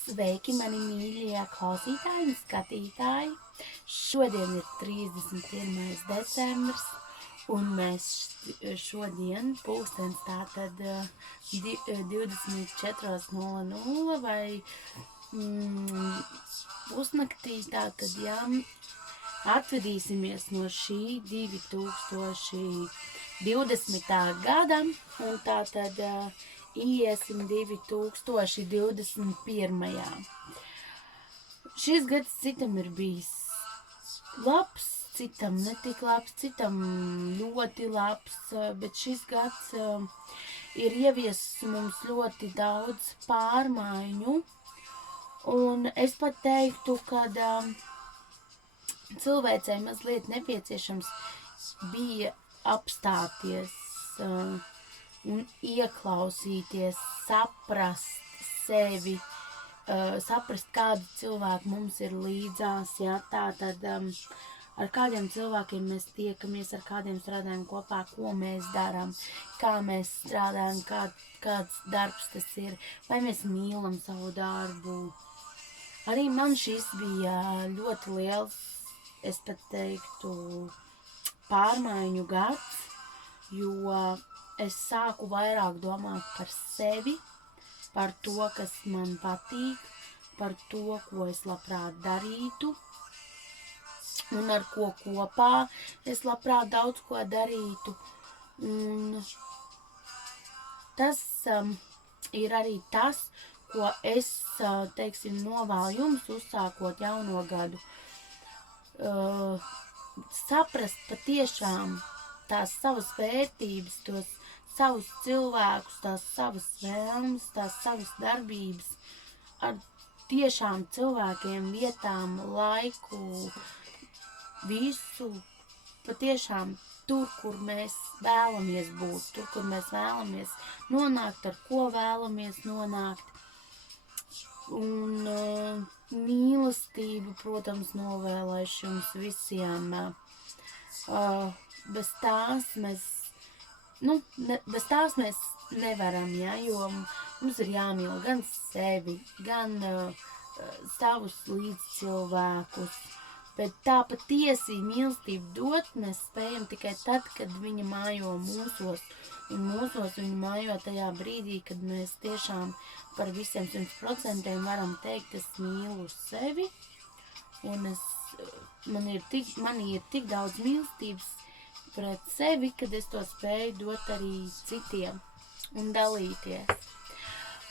Sveiki, mani mīļie klausītāji un skatītāji! Šodien ir 31. decembris, un mēs šodien pulkstens tātad 24:00 vai pusnaktī tātad, atvedīsimies no šī 2020. gada, un tātad iesim 2021. Šis gads citam ir bijis labs, citam netik labs, citam ļoti labs, bet šis gads ir ieviesis mums ļoti daudz pārmaiņu, un es pat teiktu, ka cilvēcei mazliet nepieciešams bija apstāties un ieklausīties, saprast sevi, saprast, kādi cilvēki mums ir līdzās, tātad ar kādiem cilvēkiem mēs tiekamies, ar kādiem strādājam kopā, ko mēs darām, kā mēs strādājam, kāds darbs tas ir, vai mēs mīlam savu darbu. Arī man šis bija ļoti liels, es pat teiktu, pārmaiņu gads, jo es sāku vairāk domāt par sevi, par to, kas man patīk, par to, ko es labprāt darītu, un ar ko kopā es labprāt daudz ko darītu. Un tas ir arī tas, ko es, teiksim, novēlu jums uzsākot jauno gadu. Saprast patiešām tās savas vērtības, tos savus cilvēkus, tās savas vēlmes, tās savas darbības, ar tiešām cilvēkiem, vietām, laiku, visu, patiešām tur, kur mēs vēlamies būt, tur, kur mēs vēlamies nonākt, ar ko vēlamies nonākt. Un mīlestību, protams, novēlēšu jums visiem. Bez tās mēs nevaram, jo mums ir jāmīl gan sevi, gan savus līdzcilvēkus. Bet tā patiesi mīlestību dot mēs spējam tikai tad, kad viņa mājo mūsos. Un mūsos viņa mājo tajā brīdī, kad mēs tiešām par visiem 100% varam teikt, es mīlu sevi. Un man ir tik daudz mīlestības pret sevi, kad es to spēju dot arī citiem un dalīties.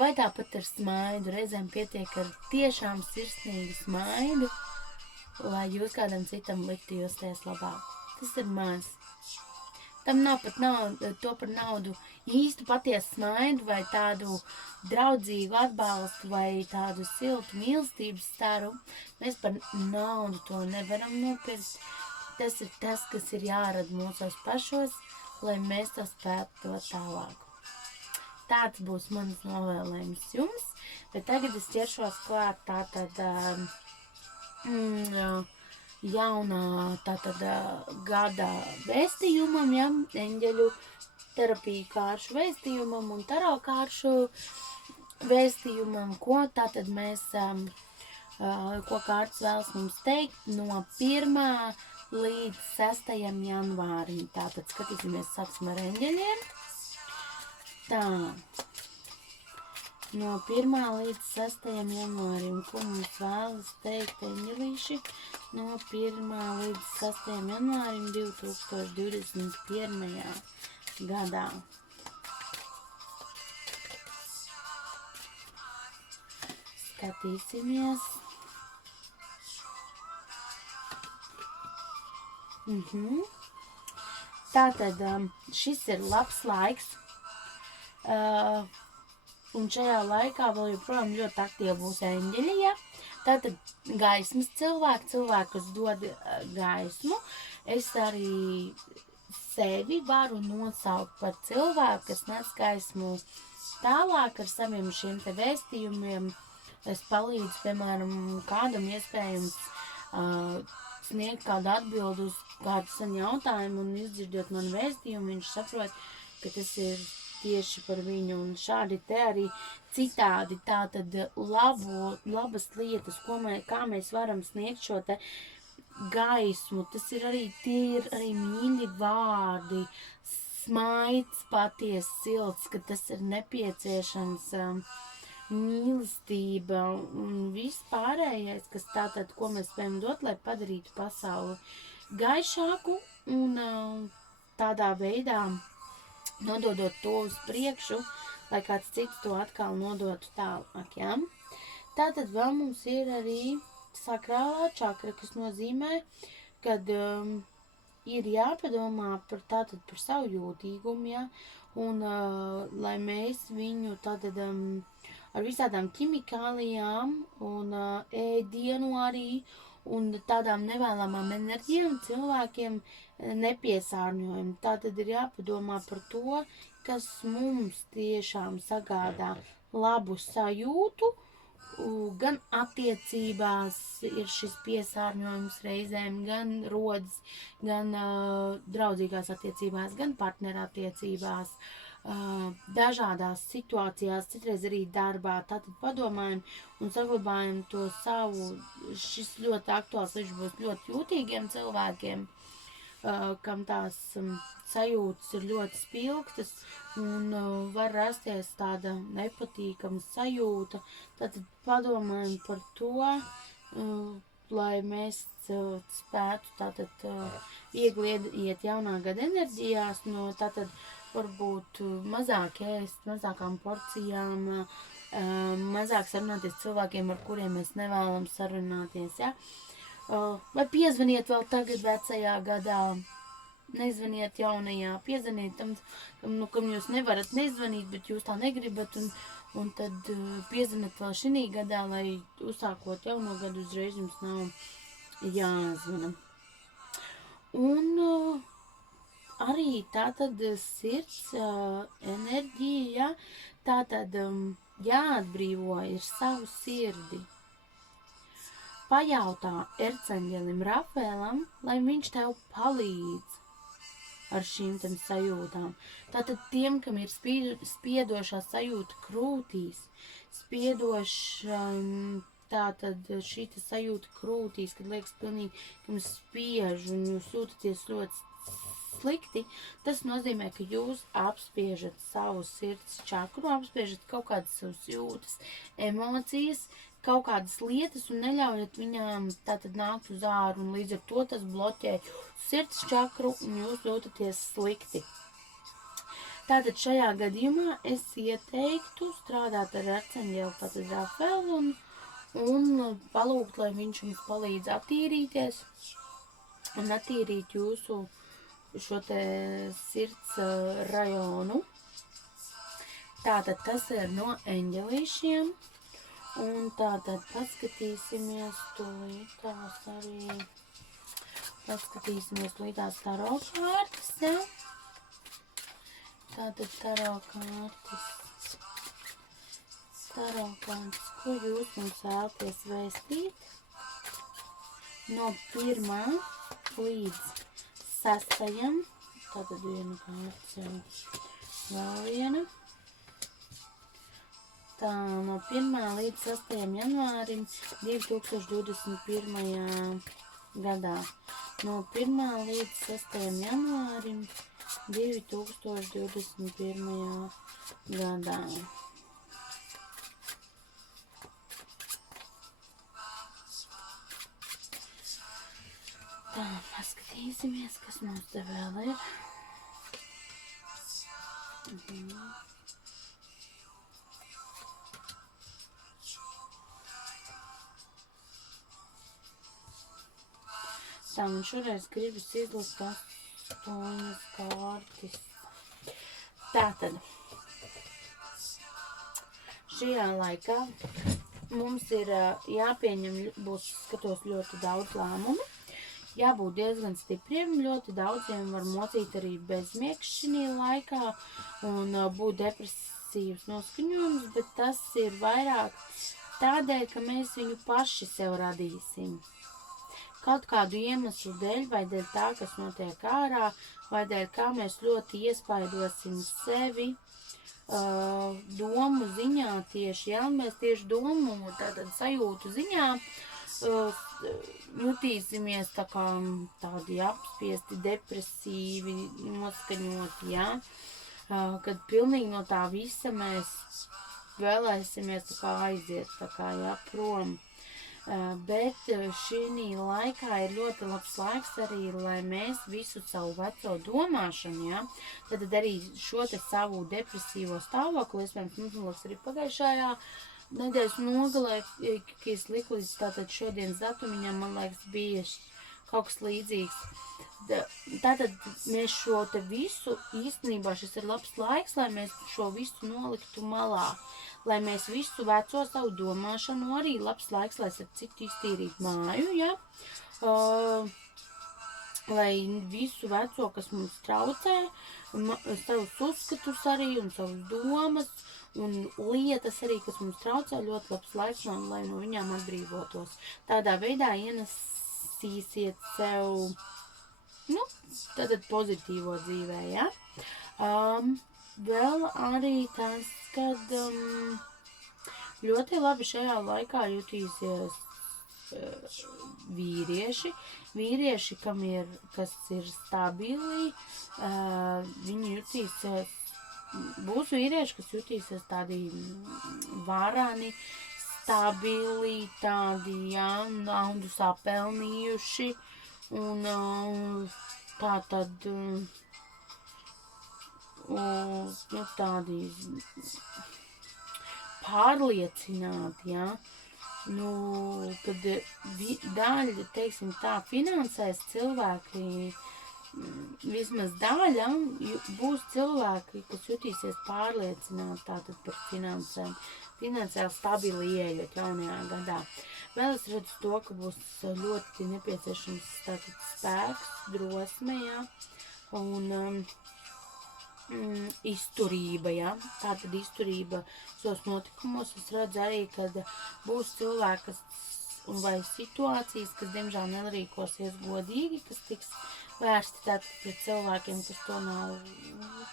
Vai tāpat ar smaidu, reizēm pietiek ar tiešām sirsnīgu smaidu, lai jūs kādam citam liktu justies labāk. Tas ir maz. Tam nav pat to par naudu īstu patiesu smaidu vai tādu draudzīgu atbalstu vai tādu siltu mīlestības staru. Mēs par naudu to nevaram nopirkt. Tas ir tas, kas ir jārada mūsos pašos, lai mēs to spētu dot tālāk. Tāds būs mans novēlējums jums, bet tagad es ķeršos klāt tātad jaunā gada vēstījumam, eņģeļu terapiju kāršu vēstījumam un taro kāršu vēstījumam, ko tātad mēs, ko kārtas vēlas mums teikt no 1. līdz 6. janvārim. Tātad skatīsimies, sāksim ar eņģeļiem. Tā. No 1. līdz 6. janvārim, ko mums vēlas teikt eņģelīši no 1. līdz 6. janvārim 2021. gadā. Skatīsimies. Tātad šis ir labs laiks. Un šajā laikā vēl joprojām ļoti aktīvi būs eņģeļi, Tātad gaismas cilvēki, kas dod gaismu. Es arī sevi varu nosaukt par cilvēku, kas nes gaismu tālāk ar saviem šiem te vēstījumiem. Es palīdzu, piemēram, kādam iespējams sniegt kādu atbildu uz kādu sen jautājumu un izdzirdot manu vēstījumu, viņš saprot, ka tas ir tieši par viņu, un šādi te arī citādi, tātad labas lietas, kā mēs varam sniegt šo te gaismu, tie ir arī mīļi vārdi, smaids paties silts, ka tas ir nepieciešams, mīlestība un viss pārējais, kas tātad, ko mēs spējam dot, lai padarītu pasauli gaišāku un tādā veidā nododot to uz priekšu, lai kāds cits to atkal nodotu tālāk, ja? Tātad vēl mums ir arī sakrālā čakra, kas nozīmē, kad ir jāpadomā par savu jūtīgumu, ja? Un lai mēs viņu tātad ar visādām ķimikālijām un ēdienu arī un tādām nevēlamām enerģijām cilvēkiem nepiesārņojam. Tātad ir jāpadomā par to, kas mums tiešām sagādā labu sajūtu, gan attiecībās ir šis piesārņojums reizēm, gan rodas, gan draudzīgās attiecībās, gan partnerattiecībās, dažādās situācijās, citreiz arī darbā. Tātad padomājam un saglabājam to savu, šis ļoti aktuāls, viņš būs ļoti jūtīgiem cilvēkiem, kam tās sajūtas ir ļoti spilgtas un var rasties tāda nepatīkama sajūta. Tātad padomājam par to, lai mēs spētu tātad viegli iet jaunā gada enerģijās, no tātad varbūt mazāk ēst, mazākām porcijām, mazāk sarunāties cilvēkiem, ar kuriem mēs nevēlam sarunāties, ja? Vai piezvaniet vēl tagad vecajā gadā, nezvaniet jaunajā, piezvaniet tam, kam jūs nevarat nezvanīt, bet jūs tā negribat, un tad piezvaniet vēl šinī gadā, lai uzsākot jauno gadu uzreiz jums nav jāzvana. Un arī tātad sirds enerģija, tātad jāatbrīvo ir savu sirdi. Pajautā erceņģelim Rafēlam, lai viņš tev palīdz ar šīm tam sajūtām. Tātad tiem, kam ir spiedošā sajūta krūtīs, tātad šī sajūta krūtīs, kad liekas pilnīgi, ka jums spiež un jūs jūtaties ļoti slikti, tas nozīmē, ka jūs apspiežat savu sirds čakru, apspiežat kaut kādas savas jūtas, emocijas, kaut kādas lietas un neļaujat viņām tātad nākt uz āru, un līdz ar to tas bloķē sirds čakru un jūs jūtaties slikti. Tātad šajā gadījumā es ieteiktu strādāt ar arceņģeli, tātad Rafēlu un palūgt, lai viņš jums palīdz attīrīties un attīrīt jūsu šo te sirds rajonu. Tātad tas ir no eņģelīšiem. Un tātad paskatīsimies tūlītās arī, tūlītās taro kārtas, ja? Tātad taro kārtas, ko jūs mums vēlaties vēstīt? No 1. līdz 6. Tātad viena kārtas, vēl viena. Tā no 1. līdz 6. janvārim 2021. gadā. No 1. līdz 6. janvārim 2021. gadā. Tā, paskatīsimies, kas mums te vēl ir. Tā, un šoreiz gribas izlast 8 kārtas. Tātad, šajā laikā mums ir jāpieņem, būs skatos ļoti daudz lēmumu, jābūt diezgan stipriem, ļoti daudziem var mocīt arī bezmiegs šī laikā un būt depresīvs noskaņojums, bet tas ir vairāk tādēļ, ka mēs viņu paši sev radīsim. Kaut kādu iemeslu dēļ, vai dēļ tā, kas notiek ārā, vai dēļ kā mēs ļoti iespaidosim sevi, domu ziņā tieši, jā, mēs tieši domu, tātad sajūtu ziņā jutīsimies tā kā tādi apspiesti, depresīvi, noskaņoti, jā, kad pilnīgi no tā visa mēs vēlēsimies tā kā aiziet, tā kā, jā, prom. Bet šī laikā ir ļoti labs laiks arī, lai mēs visu savu veco domāšanu, ja, tad arī šo te savu depresīvo stāvokli, iespējams, mums liekas arī pagājušajā nedēļas nogalē, ka es liku līdz tātad šodienas datumiņam, man liekas, bija kaut kas līdzīgs. Tātad mēs šo te visu, īstenībā šis ir labs laiks, lai mēs šo visu noliktu malā. Lai mēs visu veco savu domāšanu, arī labs laiks, lai ar citu iztīrīt māju, ja? Lai visu veco, kas mums traucē, savus uzskatus arī un savus domas un lietas arī, kas mums traucē, ļoti labs laiks, lai no viņām atbrīvotos. Tādā veidā ienesīsiet sev, tātad pozitīvo dzīvē, ja? Vēl arī tas, kad ļoti labi šajā laikā jutīsies vīrieši, kas ir stabili, viņi jutīsies, būs vīrieši, kas jutīsies tādi varani, stabili, tādi, jā, naudu sapelnījuši, un tātad, tādi pārliecināti, ja, kad daļa, teiksim tā, finansēs cilvēki, vismaz daļa, būs cilvēki, kas jutīsies pārliecināti tātad par finansēm, finansiāli stabili ieejot jaunajā gadā. Vēl es redzu to, ka būs ļoti nepieciešams tātad spēks, drosme, ja, un izturība, ja? Tātad izturība šos notikumos. Es redzu arī, kad būs cilvēki, vai situācijas, kas, diemžēl, nerīkosies godīgi, kas tiks vērsti tātad pret cilvēkiem, kas to nav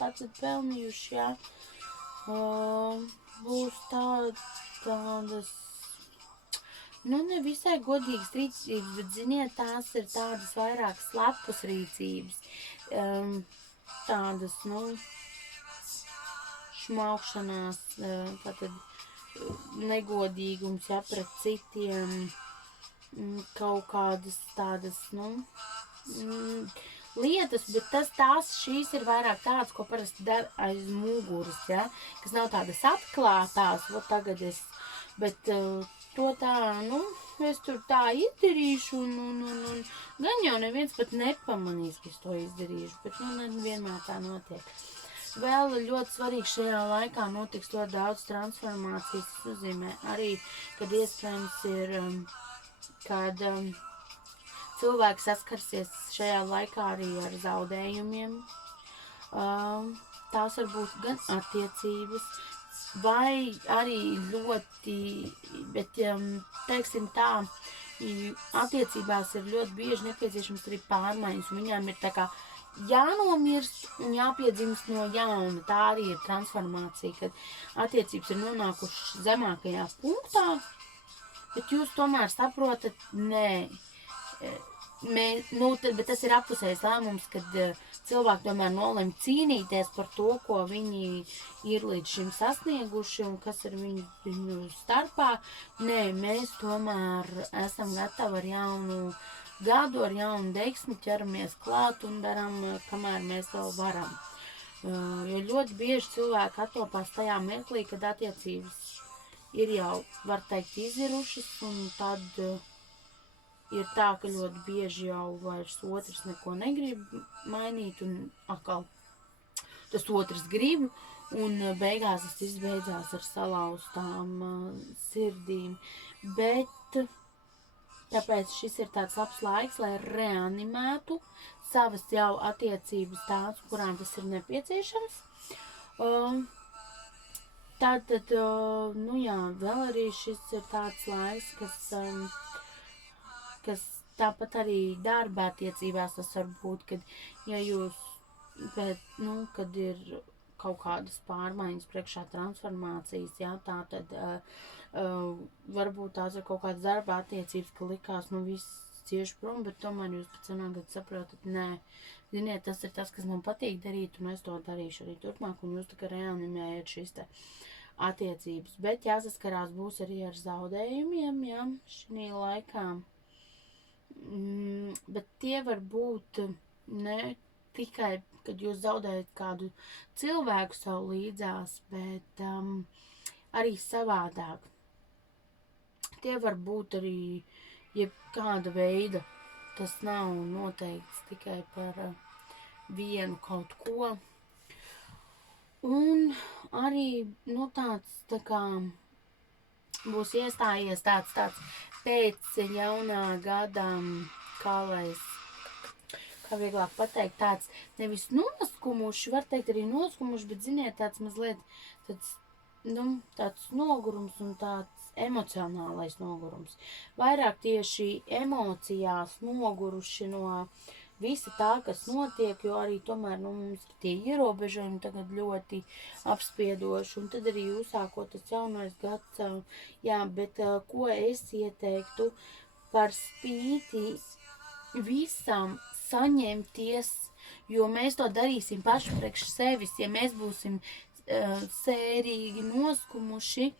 tātad pelnījuši, ja? Būs tādas, nevisai godīgas rīcības, bet, ziniet, tās ir tādas vairāk slapas rīcības. Tādas, šmaukšanās, tātad negodīgums, ja, pret citiem, kaut kādas tādas, lietas, bet šīs ir vairāk tādas, ko parasti dara aiz muguras, ja, kas nav tādas atklātās, tagad bet to tā, es tur tā izdarīšu, un gan jau neviens pat nepamanīs, ka es to izdarīšu, bet, nevienmēr tā notiek. Vēl ļoti svarīgi šajā laikā notiks ļoti daudz transformācijas, tas nozīmē arī, kad iespējams ir, kad cilvēki saskarsies šajā laikā arī ar zaudējumiem, tās var būt gan attiecības, vai arī ļoti, bet, teiksim tā, attiecībās ir ļoti bieži nepieciešams arī pārmaiņas, un viņām ir tā kā jānomirst un jāpiedzimst no jauna. Tā arī ir transformācija, kad attiecības ir nonākušas zemākajā punktā, bet jūs tomēr saprotat, bet tas ir apusējs lēmums, kad cilvēki tomēr nolemj cīnīties par to, ko viņi ir līdz šim sasnieguši un kas ir viņu starpā. Mēs tomēr esam gatavi ar jaunu gadu, ar jaunu deksmi, ķeramies klāt un daram, kamēr mēs vēl varam. Jo ļoti bieži cilvēki attopās tajā mirklī, kad attiecības ir jau, var teikt, izirušas, un tad ir tā, ka ļoti bieži jau vairs otrs neko negrib mainīt, un atkal tas otrs grib, un beigās tas izbeidzās ar salauztām sirdīm. Bet tāpēc šis ir tāds labs laiks, lai reanimētu savas jau attiecības tās, kurām tas ir nepieciešams. Tātad, vēl arī šis ir tāds laiks, kas tāpat arī darba attiecībās tas var būt, kad, ja jūs, kad ir kaut kādas pārmaiņas priekšā transformācijas, jā, tā tad varbūt tās ir kaut kādas darba attiecības, ka likās, nu viss cieši prom, bet tomēr jūs pēc sanākat saprotat, nē, ziniet, tas ir tas, kas man patīk darīt, un es to darīšu arī turpmāk, un jūs tā kā reanimējat šīs te attiecības, bet jāsaskarās būs arī ar zaudējumiem, jā, šī laikā, bet tie var būt ne tikai, kad jūs zaudējat kādu cilvēku savu līdzās, bet arī savādāk. Tie var būt arī jebkāda veida. Tas nav noteikts tikai par vienu kaut ko. Un arī, nu, tāds tā kā būs iestājies tāds pēc jaunā gada, kā vieglāk pateikt, tāds nevis noskumuši, var teikt arī noskumuši, bet, ziniet, tāds mazliet tāds nogurums un tāds emocionālais nogurums. Vairāk tieši emocijās noguruši no visa tā, kas notiek, jo arī tomēr, mums ir tie ierobežojumi tagad ļoti apspiedoši, un tad arī uzsākot tas jaunais gads, jā, bet ko es ieteiktu par spīti visam saņemties, jo mēs to darīsim paši priekš sevis, ja mēs būsim sērīgi noskumuši,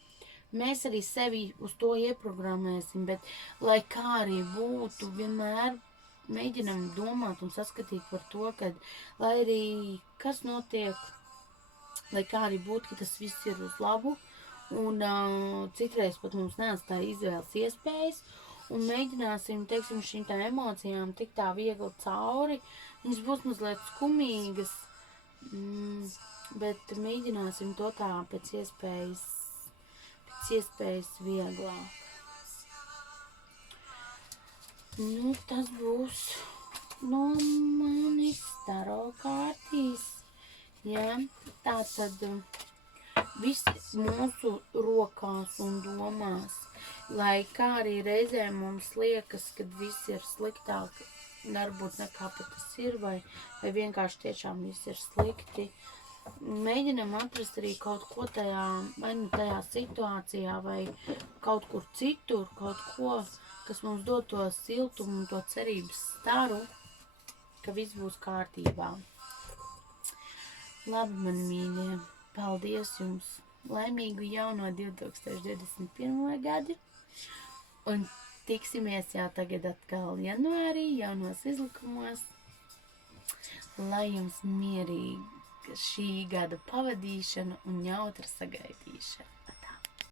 mēs arī sevi uz to ieprogrammēsim, bet lai kā arī būtu, vienmēr mēģinam domāt un saskatīt par to, ka lai arī kas notiek, lai kā arī būtu, ka tas viss ir uz labu, un citreiz pat mums neatstāja izvēles iespējas, un mēģināsim, teiksim, šīm tā emocijām tik tā viegli cauri, viņas būs mazliet skumīgas, bet mēģināsim to tā pēc iespējas vieglāk. Nu, tas būs no manis taro kārtīs, jā, tā tad viss mūsu rokās un domās, lai kā arī reizēm mums liekas, kad viss ir sliktāk, varbūt nekā pat tas ir, vai vienkārši tiešām viss ir slikti. Mēģinam atrast arī kaut ko tajā, vai nu tajā situācijā, vai kaut kur citur, kaut ko, kas mums dod to siltumu un to cerības staru, ka viss būs kārtībā. Labi, man mīļie, paldies jums! Laimīgu jauno 2021. gadu! Un tiksimies jau tagad atkal janvārī, jaunos izlikumos. Lai jums mierīga šī gada pavadīšana un jautra sagaidīšana.